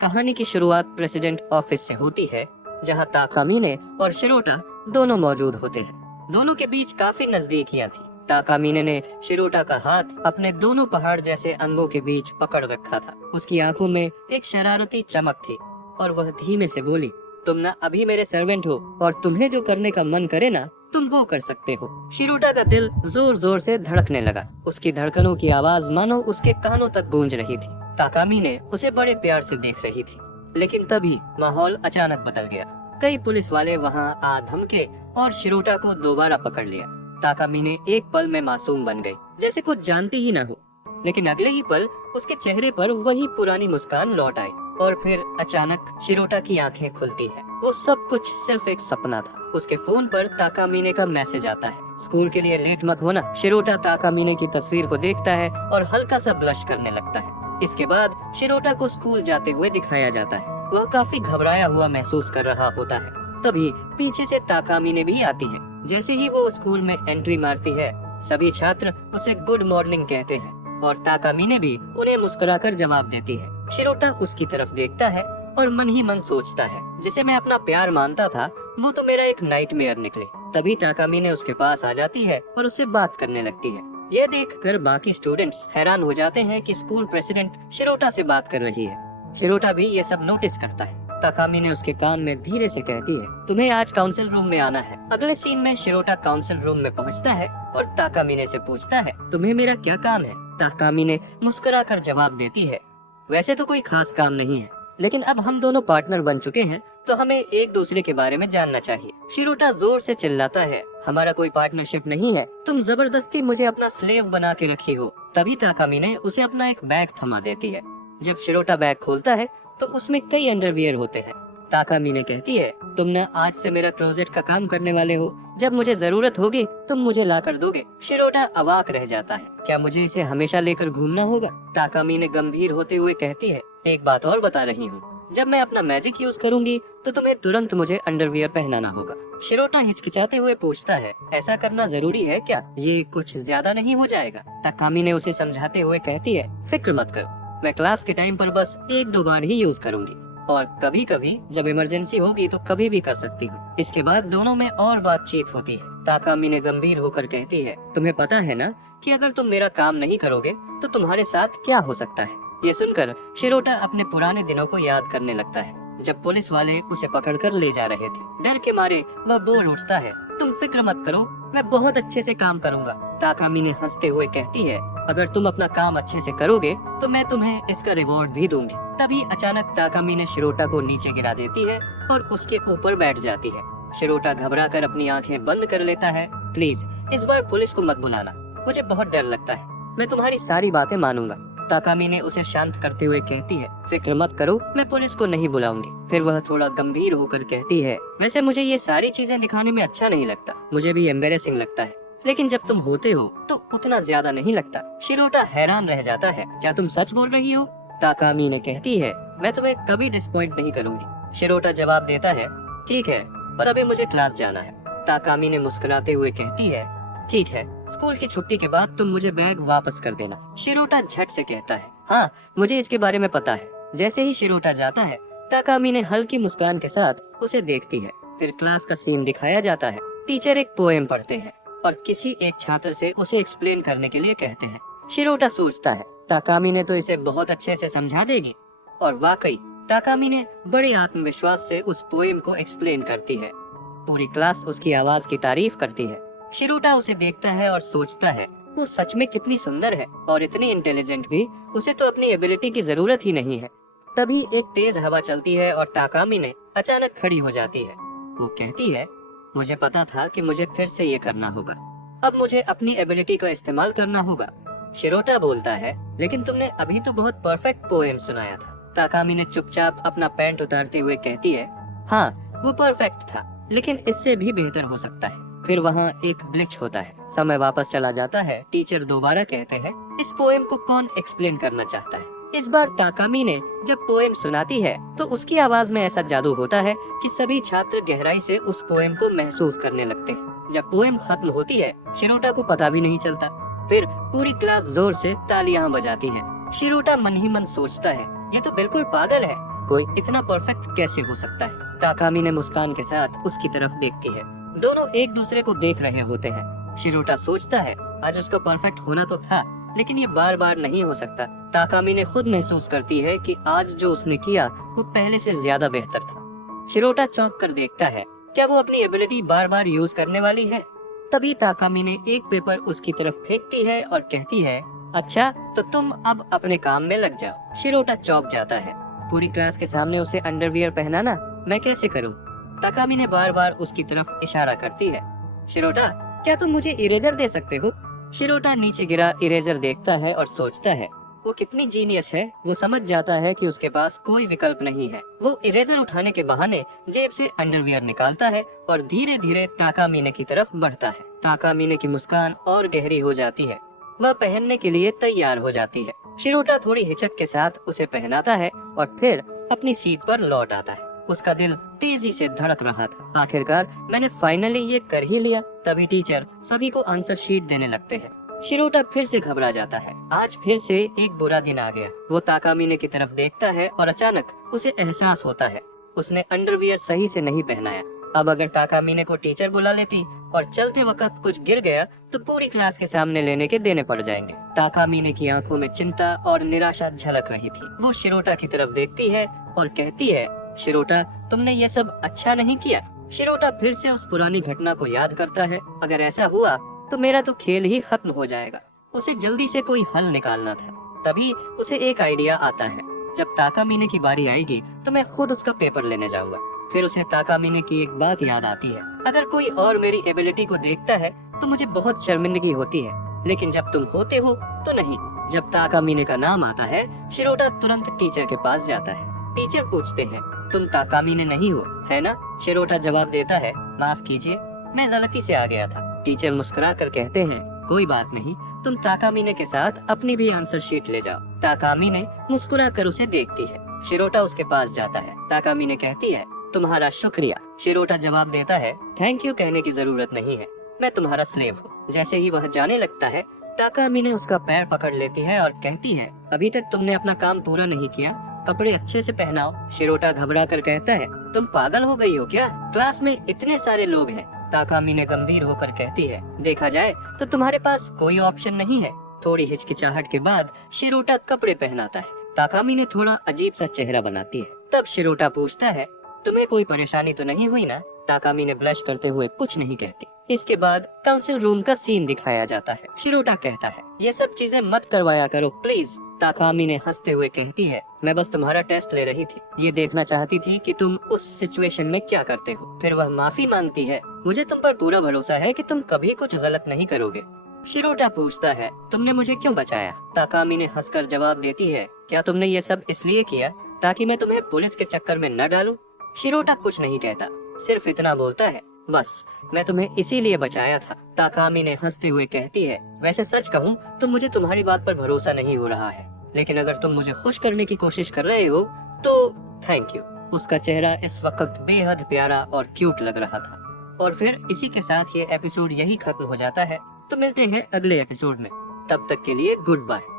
कहानी की शुरुआत प्रेसिडेंट ऑफिस से होती है, जहां ताकामिने और शिरोटा दोनों मौजूद होते हैं। दोनों के बीच काफी नजदीकियां थी। ताकामिने ने शिरोटा का हाथ अपने दोनों पहाड़ जैसे अंगों के बीच पकड़ रखा था। उसकी आंखों में एक शरारती चमक थी और वह धीमे से बोली, तुम ना अभी मेरे सर्वेंट हो और तुम्हें जो करने का मन करे ना तुम वो कर सकते हो। शिरोटा का दिल जोर जोर से धड़कने लगा। उसकी धड़कनों की आवाज मानो उसके कानों तक गूंज रही थी। ताकामिने उसे बड़े प्यार से देख रही थी, लेकिन तभी माहौल अचानक बदल गया। कई पुलिस वाले वहां आ धमके और शिरोटा को दोबारा पकड़ लिया। ताकामिने एक पल में मासूम बन गई, जैसे कुछ जानती ही न हो। लेकिन अगले ही पल उसके चेहरे पर वही पुरानी मुस्कान लौट आई और फिर अचानक शिरोटा की आंखें खुलती है। वो सब कुछ सिर्फ एक सपना था। उसके फोन पर ताकामिने का मैसेज आता है, स्कूल के लिए लेट मत होना। शिरोटा ताकामिने की तस्वीर को देखता है और हल्का सा ब्लश करने लगता है। इसके बाद शिरोटा को स्कूल जाते हुए दिखाया जाता है। वह काफी घबराया हुआ महसूस कर रहा होता है। तभी पीछे से ताकामिने भी आती है। जैसे ही वो स्कूल में एंट्री मारती है, सभी छात्र उसे गुड मॉर्निंग कहते हैं और ताकामिने भी उन्हें मुस्कुराकर जवाब देती है। शिरोटा उसकी तरफ देखता है और मन ही मन सोचता है, जिसे मैं अपना प्यार मानता था वो तो मेरा एक नाइटमेयर निकले। तभी ताकामिने उसके पास आ जाती है और उससे बात करने लगती है। यह देखकर बाकी स्टूडेंट्स हैरान हो जाते हैं कि स्कूल प्रेसिडेंट शिरोटा से बात कर रही है। शिरोटा भी ये सब नोटिस करता है। ताकामिने उसके कान में धीरे से कहती है, तुम्हें आज काउंसिल रूम में आना है। अगले सीन में शिरोटा काउंसिल रूम में पहुंचता है और ताकामिने से पूछता है, तुम्हें मेरा क्या काम है? ताकामिने मुस्कुराकर जवाब देती है, वैसे तो कोई खास काम नहीं है, लेकिन अब हम दोनों पार्टनर बन चुके हैं तो हमें एक दूसरे के बारे में जानना चाहिए। शिरोटा जोर से चिल्लाता है, हमारा कोई पार्टनरशिप नहीं है, तुम जबरदस्ती मुझे अपना स्लेव बना के रखी हो। तभी ताकामिने उसे अपना एक बैग थमा देती है। जब शिरोटा बैग खोलता है तो उसमें कई अंडरवियर होते हैं। ताकामिने कहती है, तुम न आज से मेरा क्लोजेट का काम करने वाले हो। जब मुझे जरूरत होगी तुम मुझे ला कर दोगे। शिरोटा अवाक रह जाता है, क्या मुझे इसे हमेशा लेकर घूमना होगा? ताकामिने गंभीर होते हुए कहती है, एक बात और बता रही हूँ, जब मैं अपना मैजिक यूज करूंगी तो तुम्हें तुरंत मुझे अंडरवियर पहनाना होगा। शिरोटा हिचकिचाते हुए पूछता है, ऐसा करना जरूरी है क्या? ये कुछ ज्यादा नहीं हो जाएगा? ताकामिने उसे समझाते हुए कहती है, फिक्र मत करो, मैं क्लास के टाइम पर बस एक दो बार ही यूज करूंगी और कभी कभी जब इमरजेंसी होगी तो कभी भी कर सकती हूँ। इसके बाद दोनों में और बातचीत होती है। ताकामिने गंभीर होकर कहती है, तुम्हें पता है ना कि अगर तुम मेरा काम नहीं करोगे तो तुम्हारे साथ क्या हो सकता है? ये सुनकर शिरोटा अपने पुराने दिनों को याद करने लगता है, जब पुलिस वाले उसे पकड़कर ले जा रहे थे। डर के मारे वह बोल उठता है, तुम फिक्र मत करो, मैं बहुत अच्छे से काम करूंगा। ताकामिने हंसते हुए कहती है, अगर तुम अपना काम अच्छे से करोगे तो मैं तुम्हें इसका रिवॉर्ड भी दूंगी। तभी अचानक ताकामिने शिरोटा को नीचे गिरा देती है और उसके ऊपर बैठ जाती है। शिरोटा घबराकर अपनी आंखें बंद कर लेता है। प्लीज इस बार पुलिस को मत बुलाना, मुझे बहुत डर लगता है, मैं तुम्हारी सारी बातें मानूंगा। ताकामिने उसे शांत करते हुए कहती है, फिक्र मत करो, मैं पुलिस को नहीं बुलाऊंगी। फिर वह थोड़ा गंभीर होकर कहती है, वैसे मुझे ये सारी चीजें दिखाने में अच्छा नहीं लगता, मुझे भी एम्बेरेसिंग लगता है, लेकिन जब तुम होते हो तो उतना ज्यादा नहीं लगता। शिरोटा हैरान रह जाता है, क्या तुम सच बोल रही हो? ताकामिने कहती है, मैं तुम्हें कभी डिसपॉइंट नहीं करूंगी। शिरोटा जवाब देता है, ठीक है, पर अभी मुझे क्लास जाना है। ताकामिने मुस्कुराते हुए कहती है, ठीक है, स्कूल की छुट्टी के बाद तुम मुझे बैग वापस कर देना। शिरोटा झट से कहता है, हाँ मुझे इसके बारे में पता है। जैसे ही शिरोटा जाता है, ताकामिने हल्की मुस्कान के साथ उसे देखती है। फिर क्लास का सीन दिखाया जाता है। टीचर एक पोएम पढ़ते हैं और किसी एक छात्र से उसे एक्सप्लेन करने के लिए कहते हैं। शिरोटा सोचता है, ताकामिने तो इसे बहुत अच्छे से समझा देगी, और वाकई ताकामिने बड़े आत्मविश्वास से उस पोएम को एक्सप्लेन करती है। पूरी क्लास उसकी आवाज की तारीफ करती है। शिरोटा उसे देखता है और सोचता है, वो सच में कितनी सुंदर है और इतनी इंटेलिजेंट भी, उसे तो अपनी एबिलिटी की जरूरत ही नहीं है। तभी एक तेज हवा चलती है और ताकामिने अचानक खड़ी हो जाती है। वो कहती है, मुझे पता था कि मुझे फिर से ये करना होगा, अब मुझे अपनी एबिलिटी का इस्तेमाल करना होगा। शिरोटा बोलता है, लेकिन तुमने अभी तो बहुत परफेक्ट पोएम सुनाया था। ताकामिने चुपचाप अपना पैंट उतारते हुए कहती है, हाँ वो परफेक्ट था, लेकिन इससे भी बेहतर हो सकता है। फिर वहाँ एक ग्लिच होता है, समय वापस चला जाता है। टीचर दोबारा कहते हैं, इस पोएम को कौन एक्सप्लेन करना चाहता है? इस बार ताकामिने जब पोएम सुनाती है तो उसकी आवाज में ऐसा जादू होता है कि सभी छात्र गहराई से उस पोएम को महसूस करने लगते हैं। जब पोएम खत्म होती है, शिरोटा को पता भी नहीं चलता। फिर पूरी क्लास जोर से तालियां बजाती है। शिरोटा मन ही मन सोचता है, ये तो बिल्कुल पागल है, कोई इतना परफेक्ट कैसे हो सकता है। ताकामी ने मुस्कान के साथ उसकी तरफ देखती है। दोनों एक दूसरे को देख रहे होते हैं। शिरोटा सोचता है आज उसका परफेक्ट होना तो था, लेकिन ये बार बार नहीं हो सकता। ताकामी ने खुद महसूस करती है कि आज जो उसने किया वो पहले से ज्यादा बेहतर था। शिरोटा चौंक कर देखता है, क्या वो अपनी एबिलिटी बार बार यूज करने वाली है। तभी ताकामी ने एक पेपर उसकी तरफ फेंकती है और कहती है, अच्छा तो तुम अब अपने काम में लग जाओ। शिरोटा चौंक जाता है। पूरी क्लास के सामने उसे अंडरवियर पहनाना मैं कैसे करूं? ताकामी ने बार बार उसकी तरफ इशारा करती है। शिरोटा, क्या तुम मुझे इरेजर दे सकते हो? शिरोटा नीचे गिरा इरेजर देखता है और सोचता है वो कितनी जीनियस है। वो समझ जाता है कि उसके पास कोई विकल्प नहीं है। वो इरेजर उठाने के बहाने जेब से अंडरवियर निकालता है और धीरे धीरे ताकामीने की तरफ बढ़ता है। ताकामीने की मुस्कान और गहरी हो जाती है। वह पहनने के लिए तैयार हो जाती है। शिरोटा थोड़ी हिचक के साथ उसे पहनाता है और फिर अपनी सीट पर लौट आता है। उसका दिल तेजी से धड़क रहा था। आखिरकार मैंने फाइनली ये कर ही लिया। तभी टीचर सभी को आंसर शीट देने लगते हैं। शिरोटा फिर से घबरा जाता है। आज फिर से एक बुरा दिन आ गया। वो ताकामीने की तरफ देखता है और अचानक उसे एहसास होता है उसने अंडरवियर सही से नहीं पहनाया। अब अगर ताकामीने को टीचर बुला लेती और चलते वक्त कुछ गिर गया तो पूरी क्लास के सामने लेने के देने पड़ जाएंगे। ताकामीने की आंखों में चिंता और निराशा झलक रही थी। वो शिरोटा की तरफ देखती है और कहती है, शिरोटा तुमने ये सब अच्छा नहीं किया। शिरोटा फिर से उस पुरानी घटना को याद करता है। अगर ऐसा हुआ तो मेरा तो खेल ही खत्म हो जाएगा। उसे जल्दी से कोई हल निकालना था। तभी उसे एक आइडिया आता है, जब ताकामीने की बारी आएगी तो मैं खुद उसका पेपर लेने जाऊंगा। फिर उसे ताकामीने की एक बात याद आती है, अगर कोई और मेरी एबिलिटी को देखता है तो मुझे बहुत शर्मिंदगी होती है, लेकिन जब तुम होते हो तो नहीं। जब ताकामीने का नाम आता है शिरोटा तुरंत टीचर के पास जाता है। टीचर पूछते हैं, तुम ताकामीने नहीं हो है ना? शिरोटा जवाब देता है, माफ कीजिए मैं गलती से आ गया था। टीचर मुस्कुरा कर कहते हैं, कोई बात नहीं, तुम ताकामीने के साथ अपनी भी आंसर शीट ले जाओ। ताकामीने मुस्कुरा कर उसे देखती है। शिरोटा उसके पास जाता है। ताकामीने कहती है, तुम्हारा शुक्रिया। शिरोटा जवाब देता है, थैंक यू कहने की जरूरत नहीं है, मैं तुम्हारा स्लेव हूँ। जैसे ही वह जाने लगता है ताकामीने उसका पैर पकड़ लेती है और कहती है, अभी तक तुमने अपना काम पूरा नहीं किया, कपड़े अच्छे से पहनाओ। शिरोटा घबरा कर कहता है, तुम पागल हो गई हो क्या? क्लास में इतने सारे लोग हैं। ताकामीने गंभीर होकर कहती है, देखा जाए तो तुम्हारे पास कोई ऑप्शन नहीं है। थोड़ी हिचकिचाहट के बाद शिरोटा कपड़े पहनाता है। ताकामीने थोड़ा अजीब सा चेहरा बनाती है। तब शिरोटा पूछता है, तुम्हें कोई परेशानी तो नहीं हुई ना? ताकामीने ब्लश करते हुए कुछ नहीं कहती। इसके बाद काउंसिल रूम का सीन दिखाया जाता है। शिरोटा कहता है, ये सब चीजें मत करवाया करो प्लीज। ताकामीने हंसते हुए कहती है, मैं बस तुम्हारा टेस्ट ले रही थी, ये देखना चाहती थी कि तुम उस सिचुएशन में क्या करते हो। फिर वह माफी मांगती है, मुझे तुम पर पूरा भरोसा है कि तुम कभी कुछ गलत नहीं करोगे। शिरोटा पूछता है, तुमने मुझे क्यों बचाया? ताकामीने हंसकर जवाब देती है, क्या तुमने ये सब इसलिए किया ताकि मैं तुम्हें पुलिस के चक्कर में न डालूं? शिरोटा कुछ नहीं कहता, सिर्फ इतना बोलता है, बस मैं तुम्हें इसीलिए बचाया था। ताकामीने हंसते हुए कहती है, वैसे सच कहूँ तो मुझे तुम्हारी बात पर भरोसा नहीं हो रहा है, लेकिन अगर तुम मुझे खुश करने की कोशिश कर रहे हो तो थैंक यू। उसका चेहरा इस वक्त बेहद प्यारा और क्यूट लग रहा था। और फिर इसी के साथ ये एपिसोड यही खत्म हो जाता है। तो मिलते हैं अगले एपिसोड में, तब तक के लिए गुड बाय।